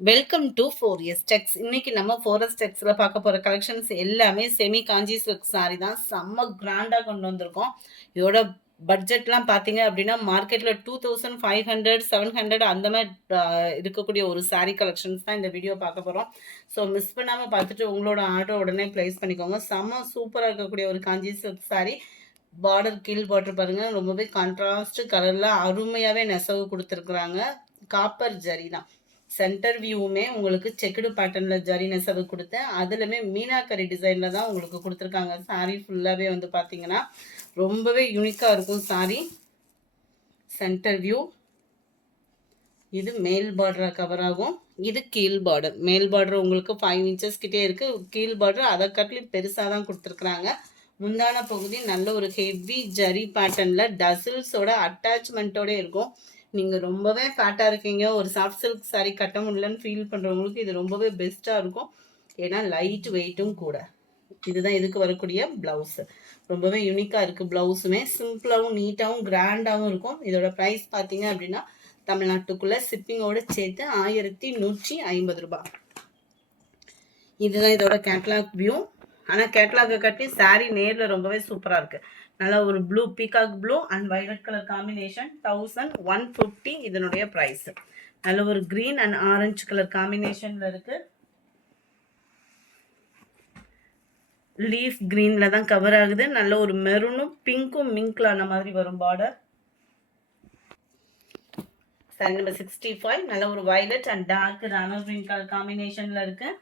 Welcome to 4S Techs. இன்னைக்கு நம்ம 4S Techsல பார்க்க போற கலெக்ஷன்ஸ் எல்லாமே செமி காஞ்சி சில்க் சாரி தான். செம்ம கிராண்டா கொண்டு வந்திருக்கோம். இதோட பட்ஜெட்லாம் பார்த்தீங்க அப்படின்னா மார்க்கெட்ல 2500 700 அந்த மாதிரி இருக்கக்கூடிய ஒரு சாரி கலெக்ஷன்ஸ் தான் இந்த வீடியோ பார்க்க போறோம். ஸோ மிஸ் பண்ணாம பார்த்துட்டு உங்களோட ஆர்டர் உடனே பிளேஸ் பண்ணிக்கோங்க. செம்ம சூப்பராக இருக்கக்கூடிய ஒரு காஞ்சி சில்க் சாரி. பார்டர் கீழ் பார்டர் பாருங்க, ரொம்பவே கான்ட்ராஸ்ட் கலர்ல அருமையாவே நெசவு கொடுத்துருக்குறாங்க. காப்பர் ஜரி தான். சென்டர் வியூவுமே உங்களுக்கு செக்குடு பேட்டர்னில் ஜரி நெசவு கொடுத்தேன். அதுலேயுமே மீனாக்கரி டிசைனில் தான் உங்களுக்கு கொடுத்துருக்காங்க. சாரீ ஃபுல்லாகவே வந்து பார்த்தீங்கன்னா ரொம்பவே யூனிக்காக இருக்கும் சாரீ. சென்டர் வியூ இது மேல் பார்டராக கவர் ஆகும். இது கீழ் பார்டர். மேல் பார்டர் உங்களுக்கு 5 இன்ச்சஸ் கிட்டே இருக்குது. கீழ் பார்டர் அதை காட்டிலும் பெருசாக தான் கொடுத்துருக்குறாங்க. முந்தான பகுதி நல்ல ஒரு ஹெவி ஜரி பேட்டர்னில் டசில்ஸோட அட்டாச்மெண்ட்டோட இருக்கும். நீங்கள் ரொம்பவே ஃபேட்டாக இருக்கீங்க, ஒரு சாஃப்ட் சில்க் சாரீ கட்ட முடியலன்னு ஃபீல் பண்ணுறவங்களுக்கு இது ரொம்பவே பெஸ்ட்டாக இருக்கும். ஏன்னா லைட் வெயிட்டும் கூட. இதுதான் இதுக்கு வரக்கூடிய ப்ளவுஸு. ரொம்பவே யூனிக்காக இருக்குது. ப்ளவுஸுமே சிம்பிளாகவும் நீட்டாகவும் கிராண்டாகவும் இருக்கும். இதோட ப்ரைஸ் பார்த்தீங்க அப்படின்னா தமிழ்நாட்டுக்குள்ளே ஷிப்பிங்கோடு சேர்த்து 1150 ரூபாய். இதுதான் இதோட கேட்லாக் வியூ. ஆனால் கேட்லாகை கட்டி சாரீ நேரில் ரொம்பவே சூப்பராக இருக்குது. நல்லா ஒரு blue peacock blue and violet colour combination. 1150 இதனுடைய ப்ரைஸ். நல்ல ஒரு க்ரீன் அண்ட் ஆரஞ்சு கலர் காம்பினேஷனில் இருக்குது. லீஃப் க்ரீனில் தான் கவர் ஆகுது. நல்ல ஒரு மெரூனும் பிங்க்கும் மிங்க்ல ஆன மாதிரி வரும் பார்டர். சாரி நம்பர் 65 நல்ல ஒரு violet and dark Ramar green colour காம்பினேஷனில் இருக்குது.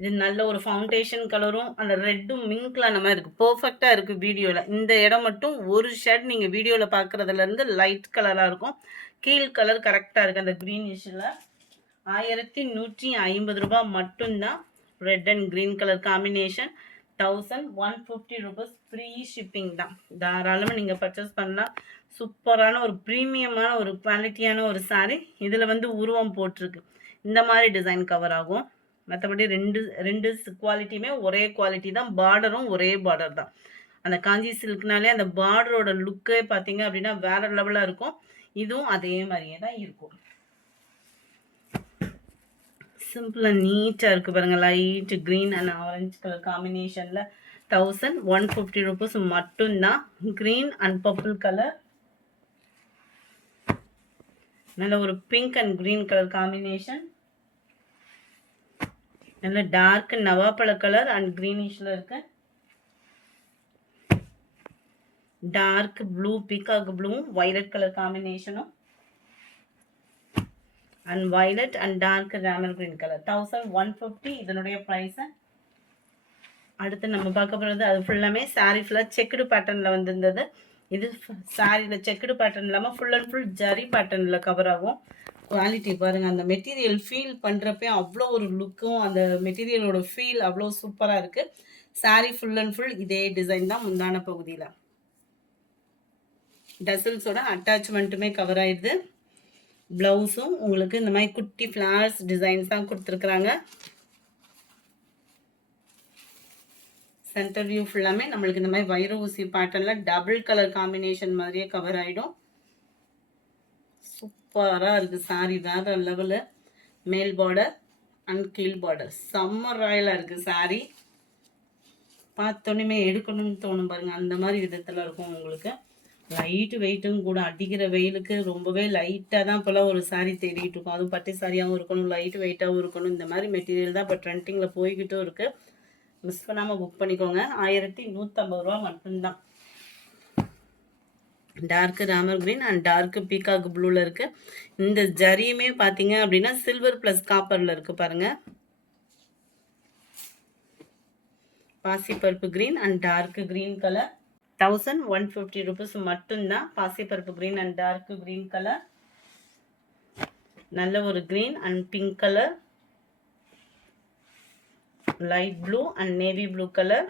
இது நல்ல ஒரு ஃபவுண்டேஷன் கலரும் அந்த ரெட்டும் மிங்க்ல நம்ம இருக்குது. பர்ஃபெக்டாக இருக்குது வீடியோவில். இந்த இடம் மட்டும் ஒரு ஷேட் நீங்கள் வீடியோவில் பார்க்குறதுலேருந்து லைட் கலராக இருக்கும். கீழ் கலர் கரெக்டாக இருக்குது அந்த க்ரீனிஷில். 1150 ரூபாய் மட்டும்தான். Red and green colour combination. 1150 rupees. Free shipping தான். தாராளமாக நீங்கள் பர்ச்சேஸ் பண்ணலாம். சூப்பரான ஒரு ப்ரீமியமான ஒரு குவாலிட்டியான ஒரு சாரீ. இதில் வந்து உருவம் போட்டிருக்கு. இந்த மாதிரி டிசைன் கவர் ஆகும். மற்றபடி ரெண்டு குவாலிட்டியுமே ஒரே குவாலிட்டி தான். பார்டரும் ஒரே பார்டர் தான். அந்த காஞ்சி சில்க்னாலே அந்த பார்டரோட லுக்கே பார்த்தீங்க அப்படின்னா வேற லெவலாக இருக்கும். இதுவும் அதே மாதிரியே தான் இருக்கும். சிம்பிளாக நீட்டாக இருக்குது பாருங்கள். Light green and orange colour காம்பினேஷனில் 1150 ருபீஸ் மட்டும்தான். Green and purple colour. நல்ல ஒரு pink and green colour combination. நல்ல டார்க் நவாப்பழ கலர் அண்ட் க்ரீனிஷில் இருக்கு. டார்க் ப்ளூ பீகாக் ப்ளூவும் வைலட் கலர் காம்பினேஷனும் and violet and dark Ramar green colour. 1150 இதனுடைய ப்ரைஸு. அடுத்து நம்ம பார்க்க போகிறது அது ஃபுல்லாமே சாரீ ஃபுல்லாக செக்குடு பேட்டர்னில் வந்திருந்தது. இது சாரியில் செக்குடு பேட்டர்ன் இல்லாமல் ஃபுல் அண்ட் ஃபுல் ஜரி பேட்டர்னில் கவர் ஆகும். குவாலிட்டி பாருங்கள். அந்த மெட்டீரியல் ஃபீல் பண்ணுறப்பே அவ்வளோ ஒரு லுக்கும் அந்த மெட்டீரியலோட ஃபீல் அவ்வளோ சூப்பராக இருக்குது. சாரீ ஃபுல் அண்ட் ஃபுல் இதே டிசைன் தான். முந்தான பகுதியில் டசல்ஸோட அட்டாச்மெண்ட்டுமே கவர் ஆயிடுது. ப்ளவுஸும் உங்களுக்கு இந்த மாதிரி குட்டி ஃப்ளார்ஸ் டிசைன்ஸ் தான் கொடுத்துருக்குறாங்க. சென்டர் வியூ ஃபுல்லாமே நம்மளுக்கு இந்த மாதிரி வைர ஊசி பேட்டர்னில் டபுள் கலர் காம்பினேஷன் மாதிரியே கவர் ஆகிடும். சூப்பராக இருக்குது சாரீ. வேறு லெவலு. மேல் பார்டர் அண்ட் கீழ் பார்டர் செம்ம ராயலாக இருக்குது சாரீ. பார்த்தோன்னே எடுக்கணும்னு தோணும் பாருங்கள். அந்த மாதிரி விதத்தில் இருக்கும் உங்களுக்கு. லைட்டு வெயிட்டும் கூட. அடிக்கிற வெயிலுக்கு ரொம்பவே லைட்டாக தான் இப்போலாம் ஒரு சாரீ தேடிக்கிட்டு இருக்கும். அதுவும் பட்டு சாரியாகவும் இருக்கணும், லைட்டு வெயிட்டாகவும் இருக்கணும். இந்த மாதிரி மெட்டீரியல் தான் இப்போ ட்ரெண்டிங்கில் போய்கிட்டும் இருக்குது. மிஸ் பண்ணாமல் புக் பண்ணிக்கோங்க. 1150 ரூபா மட்டும்தான். Dark Ramar green and dark peacock ப்ளூவில் இருக்குது. இந்த ஜரியுமே பார்த்தீங்க அப்படின்னா சில்வர் ப்ளஸ் காப்பரில் இருக்குது பாருங்கள். பாசிப்பருப்பு green and dark green colour. 1150 rupees மட்டும்தான். பாசிப்பருப்பு green and dark green colour. நல்ல ஒரு green and pink colour. Light blue and navy blue colour.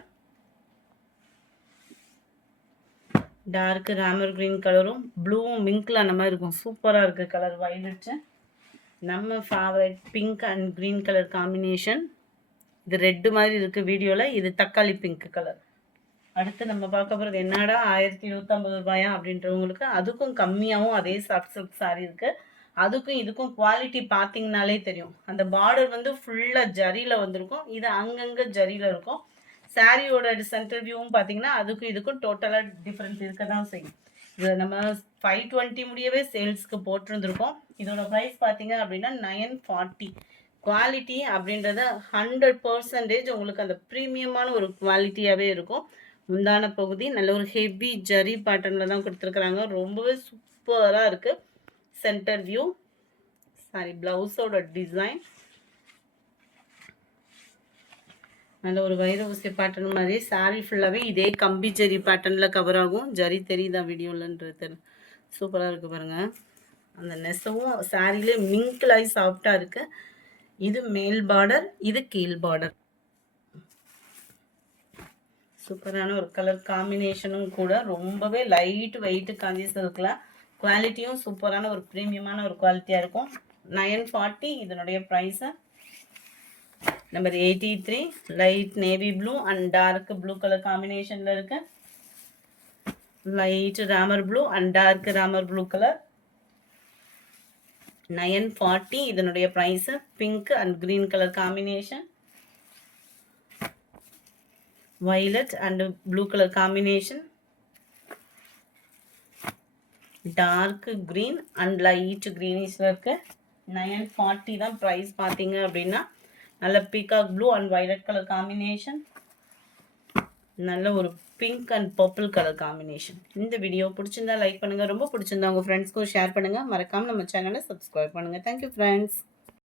Dark Ramar green கலரும் ப்ளூவும் மிங்க்ல அந்த மாதிரி இருக்கும். சூப்பராக இருக்குது கலர். வைலட்டு நம்ம favourite pink and green colour combination. இது ரெட்டு மாதிரி இருக்குது வீடியோவில். இது தக்காளி பிங்க் கலர். அடுத்து நம்ம பார்க்க போகிறது என்னடா 1250 ரூபாயா அப்படின்றவங்களுக்கு அதுக்கும் கம்மியாகவும் அதே சாஃப்ட் சில்க் சாரீ இருக்குது. அதுக்கும் இதுக்கும் குவாலிட்டி பார்த்தீங்கனாலே தெரியும். அந்த பார்டர் வந்து ஃபுல்லா ஜரியில வந்திருக்கும். இது அங்கங்க ஜரியில இருக்கும். சாரியோட சென்டர் வியூவும் பார்த்தீங்கன்னா, அதுக்கும் இதுக்கும் டோட்டலா டிஃபரன்ஸ் இருக்க தான் செய்யும். இதில நம்ம 520 முடியவே சேல்ஸ்க்கு போட்டிருந்திருக்கோம். இதோட பிரைஸ் பார்த்தீங்க அப்படின்னா 940. குவாலிட்டி அப்படின்றது 100% உங்களுக்கு அந்த ப்ரீமியமான ஒரு குவாலிட்டியாவே இருக்கும். முந்தான பகுதி நல்ல ஒரு ஹெவி ஜரி பேட்டர்ன்ல தான் குடுத்துருக்காங்க. ரொம்பவே சூப்பரா இருக்கு. சென்டர் வியூ சாரி பிளவுஸோட டிசைன் நல்ல ஒரு வைர ஊசி பேட்டர்ன் மாதிரி சாரி ஃபுல்லாவே இதே கம்பி ஜரி பேட்டர்ன்ல கவர் ஆகும். ஜரி தெரியுதா வீடியோலன்றது சூப்பரா இருக்கு பாருங்க. அந்த நெசவும் சாரிலே மிங்கிளாய் சாஃப்டா இருக்கு. இது மேல் பார்டர், இது கீழ் பார்டர். சூப்பரான ஒரு கலர் காம்பினேஷனும் கூட ரொம்பவே லைட் வெயிட் காஞ்சி சில்க்ல குவாலிட்டியும் சூப்பரான ஒரு ப்ரீமியமான ஒரு குவாலிட்டியா இருக்கும். 940 இதனுடைய price. Number 83 light navy blue and dark blue colour காம்பினேஷன்ல இருக்கு. Light Ramar blue and dark Ramar blue colour. 940 இதனுடைய price. Pink and green colour combination. violet and blue color combination, dark green and light greenish இருக்கு. 940 தான் price பார்த்தீங்க அப்படின்னா நல்ல peacock blue and violet colour combination, நல்ல ஒரு pink and purple colour combination. இந்த video பிடிச்சிருந்தா லைக் பண்ணுங்க, ரொம்ப பிடிச்சிருந்தா உங்க ஃப்ரெண்ட்ஸ்க்கும் ஷேர் பண்ணுங்க, மறக்காம நம்ம சேனலை சப்ஸ்கிரைப் பண்ணுங்க. Thank you friends.